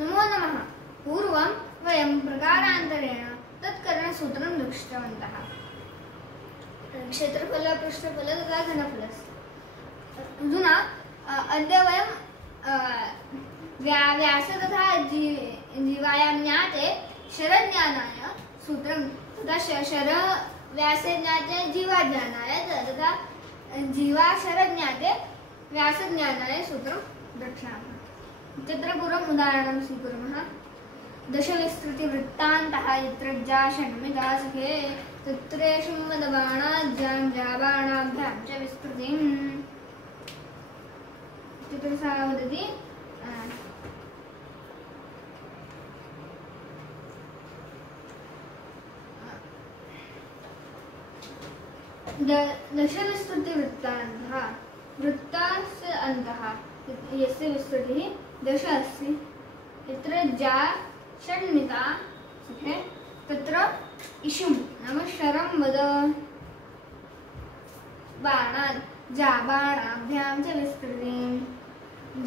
नमो नमः। पूर्वं वयं प्रकारान्तरेण तत्करणसूत्रं दृष्टवन्तः। क्षेत्रफल, पृष्ठफल तथा घनफलस्य। अधुना अद्य वयं व्यास तथा जीवायां ज्ञाते शरज्ञानाय सूत्रं तथा शरव्यासे ज्ञाते जीवाज्ञानाय तथा जीवाशरज्ञाते व्यासज्ञानाय सूत्रं द्रक्ष्यामः। तत्र पूर्वम् उदाहरणं स्वीकुर्मः। दशविस्तृतिवृत्तान्तः यत्र जाषण्मिता सखे तत्रेषु मदबाणाज्यां जाबाणाभ्यां च विस्तृतिम्। तत्र सः वदति दशविस्तृतिवृत्तान्तः वृत्तस्य अन्तः यस्य विस्तृतिः दश अस्ति यत्र जा षण्मिता सखे तत्र इषुं नाम शरं वद बाणान् जा बाणाभ्यां च विस्तृतिं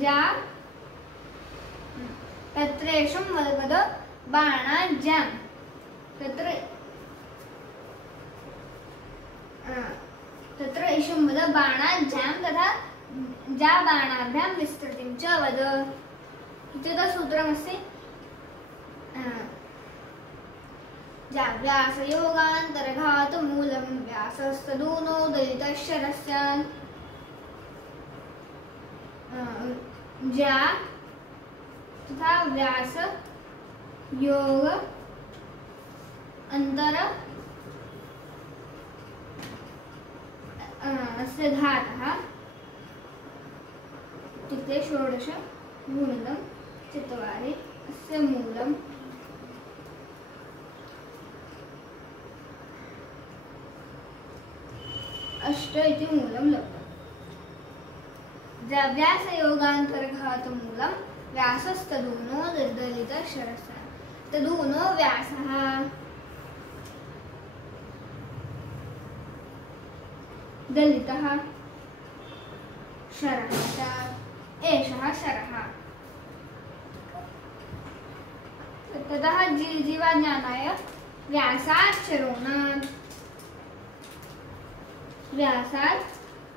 जा तत्रेषुं वद बाणाज्यां तत्र इषुं वद बाणाज्यां तथा जा बाणाभ्यां विस्तृतिं च वद। इत्येतत् सूत्रमस्ति। जा व्यासयोगान्तरघातमूलं व्यासस्तदूनो दलितशरस्य जा तथा व्यास योग अंतर अस्य घातः इत्युक्ते 16 गुणितं 4 अस्य मूलम् 8 इति मूलं लब्धम्। व्यासयोगान्तरघातमूलं व्यासस्तदूनो दलितशरस्य तदूनो व्यासः दलितः शरः च एषः शरः। ततः जीवाज्ञानाय व्यासात्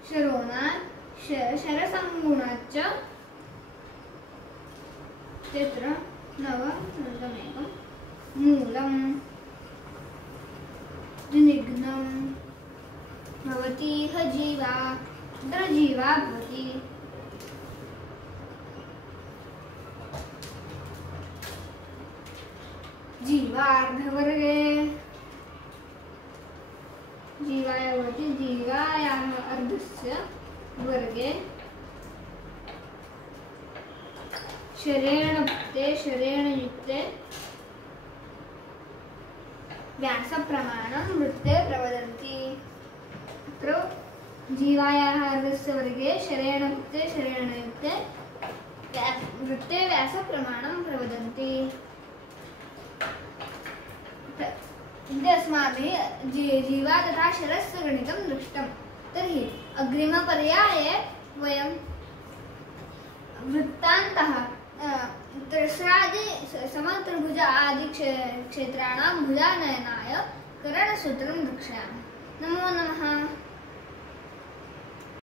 शरोणात् शरसंगुणाच्च तत्र 9 मूलं निघ्नं भवति जीवा तत्र जीवा भवति। जीवार्धवर्गे जीवाय भवति जीवायाः अर्धस्य वर्गे शरेण युक्ते व्यासप्रमाणं वृत्ते प्रवदन्ति। अत्र जीवायाः अर्धस्य वर्गे शरेण युक्ते वृत्ते व्यासप्रमाणं प्रवदन्ति। अस्माभिः जीवा तथा शरस्य गणितं दृष्टं। तर्हि अग्रिमपर्याये वयं वृत्तान्तः त्रिस्रादि समत्रिभुज आदि क्षेत्राणां भुजानयनाय करणसूत्रं द्रक्ष्यामः। नमो नमः।